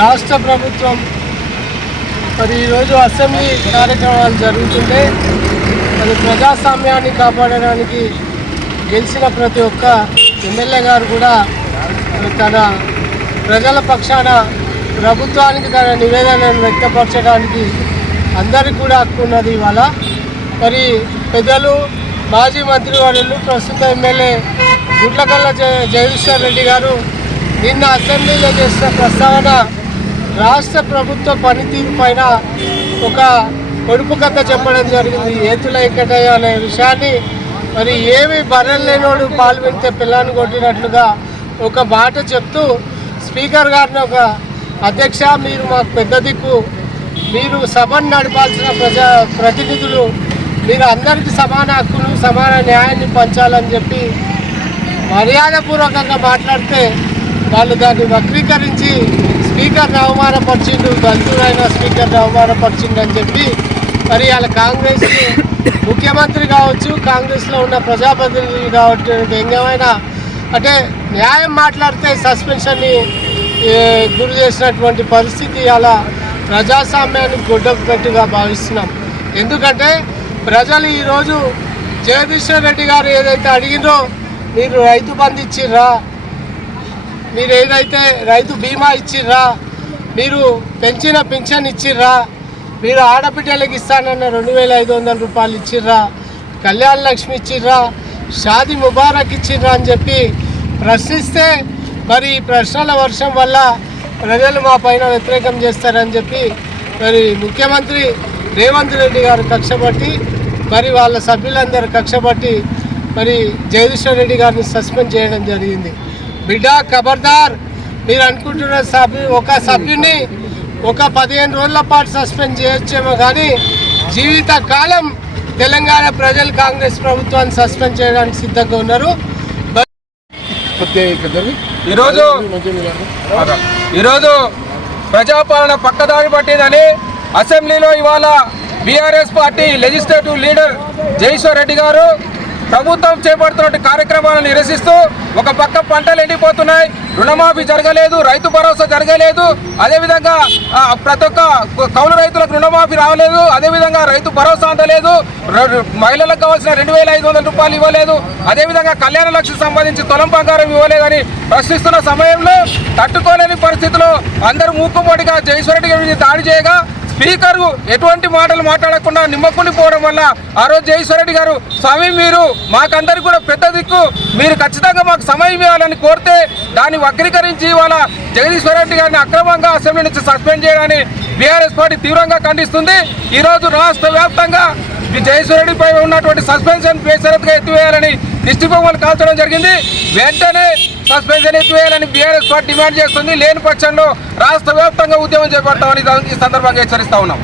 రాష్ట్ర ప్రభుత్వం మరి ఈరోజు అసెంబ్లీ కార్యక్రమాలు జరుగుతుంటే మరి ప్రజాస్వామ్యాన్ని కాపాడడానికి గెలిచిన ప్రతి ఒక్క ఎమ్మెల్యే గారు కూడా తన ప్రజల పక్షాన ప్రభుత్వానికి తన నివేదనను వ్యక్తపరచడానికి అందరికీ కూడా హక్కు ఉన్నది. ఇవాళ మరి పెద్దలు మాజీ మంత్రివర్యులు ప్రస్తుత ఎమ్మెల్యే గుట్లకల్ల జగదీశ్వర్ రెడ్డి గారు నిన్న అసెంబ్లీలో చేసిన ప్రస్తావన రాష్ట్ర ప్రభుత్వ పనితీరు పైన ఒక పొడుపు కథ చెప్పడం జరిగింది. ఏతుల వెంకటయ్య అనే విషయాన్ని మరి ఏమి బర్రెలు లేనోడు పాలు పెడితే పిల్లాన్ని కొట్టినట్లుగా ఒక మాట చెప్తూ స్పీకర్ గారిని ఒక అధ్యక్ష మీరు మాకు పెద్ద దిక్కు, మీరు సభను నడపాల్సిన ప్రతినిధులు, మీరు అందరికీ సమాన హక్కులు సమాన న్యాయాన్ని పంచాలని చెప్పి మర్యాదపూర్వకంగా మాట్లాడితే వాళ్ళు దాన్ని వక్రీకరించి స్పీకర్ని అవమానపరిచిండు, దళితుడైన స్పీకర్ని అవమానపరిచిండు అని చెప్పి మరి వాళ్ళ కాంగ్రెస్ ముఖ్యమంత్రి కావచ్చు, కాంగ్రెస్లో ఉన్న ప్రజాప్రతినిధులు కావచ్చు, ఎంగమైనా అంటే న్యాయం మాట్లాడితే సస్పెన్షన్ని గురి చేసినటువంటి పరిస్థితి అలా ప్రజాస్వామ్యాన్ని గొడ్డపెట్టుగా భావిస్తున్నాం. ఎందుకంటే ప్రజలు ఈరోజు జగదీశ్వర్ రెడ్డి గారు ఏదైతే అడిగినో మీరు రైతు బంధు ఇచ్చిర్రా, మీరు ఏదైతే రైతు బీమా ఇచ్చిర్రా, మీరు పెంచిన పింఛన్ ఇచ్చిర్రా, మీరు ఆడబిడ్డలకు ఇస్తానన్న 2500 రూపాయలు ఇచ్చిర్రా, కళ్యాణ లక్ష్మి ఇచ్చిర్రా, షాదీ ముబారక్ ఇచ్చిర్రా అని చెప్పి ప్రశ్నిస్తే మరి ఈ ప్రశ్నల వర్షం వల్ల ప్రజలు మా పైన వ్యతిరేకం చేస్తారని చెప్పి మరి ముఖ్యమంత్రి రేవంత్ రెడ్డి గారు కక్షపట్టి మరి వాళ్ళ సభ్యులందరూ కక్షపట్టి మరి జగదీశ్వర్ రెడ్డి గారిని సస్పెండ్ చేయడం జరిగింది. బిడ్డ ఖబర్దార్, మీరు అనుకుంటున్న ఒక సభ్యుని ఒక 15 రోజుల పాటు సస్పెండ్ చేయొచ్చేమో కానీ జీవిత కాలం తెలంగాణ ప్రజలు కాంగ్రెస్ ప్రభుత్వాన్ని సస్పెండ్ చేయడానికి సిద్ధంగా ఉన్నారు. ఈరోజు ప్రజాపాలన పక్కదారి పట్టిందని అసెంబ్లీలో ఇవాళ BRS party legislative leader Jagadishwar Reddy గారు ప్రభుత్వం చేపడుతున్న కార్యక్రమాలను నిరసిస్తూ ఒక పక్క పంటలు ఎండిపోతున్నాయి, రుణమాఫీ జరగలేదు, రైతు భరోసా జరగలేదు, అదేవిధంగా ప్రతి ఒక్క కౌలు రైతులకు రుణమాఫీ రావలేదు, అదేవిధంగా రైతు భరోసా అందలేదు, మహిళలకు కావాల్సిన 2500 రూపాయలు ఇవ్వలేదు, అదేవిధంగా కళ్యాణ లక్ష్మి సంబంధించి తొలం బంగారం ఇవ్వలేదని ప్రశ్నిస్తున్న సమయంలో తట్టుకోలేని పరిస్థితిలో అందరూ మూకుమ్మడిగా జగదీశ్వర్ రెడ్డి గారి దాడి చేయగా స్పీకర్ ఎటువంటి మాటలు మాట్లాడకుండా నిమ్మకునిపోవడం వల్ల ఆ రోజు జగదీశ్వర్ రెడ్డి గారు స్వామి మీరు మాకందరికి కూడా పెద్ద దిక్కు, మీరు ఖచ్చితంగా మాకు సమయం ఇవ్వాలని కోరితే దాన్ని వక్రీకరించి ఇవాళ జగదీశ్వర్ రెడ్డి గారిని అక్రమంగా అసెంబ్లీ నుంచి సస్పెండ్ చేయడాన్ని బీఆర్ఎస్ పార్టీ తీవ్రంగా ఖండిస్తుంది. ఈరోజు రాష్ట్ర వ్యాప్తంగా జగదీశ్వర్ రెడ్డిపై ఉన్నటువంటి సస్పెన్షన్ బేషరతుగా ఎత్తివేయాలని దిష్టి బొమ్మలు కాల్చడం జరిగింది. వెంటనే సస్పెన్షన్ ఎత్తివేయాలని బీఆర్ఎస్ పార్టీ డిమాండ్ చేస్తుంది. లేని పక్షంలో రాష్ట్ర వ్యాప్తంగా ఉద్యమం చేపడతామని ఈ సందర్భంగా హెచ్చరిస్తా ఉన్నాం.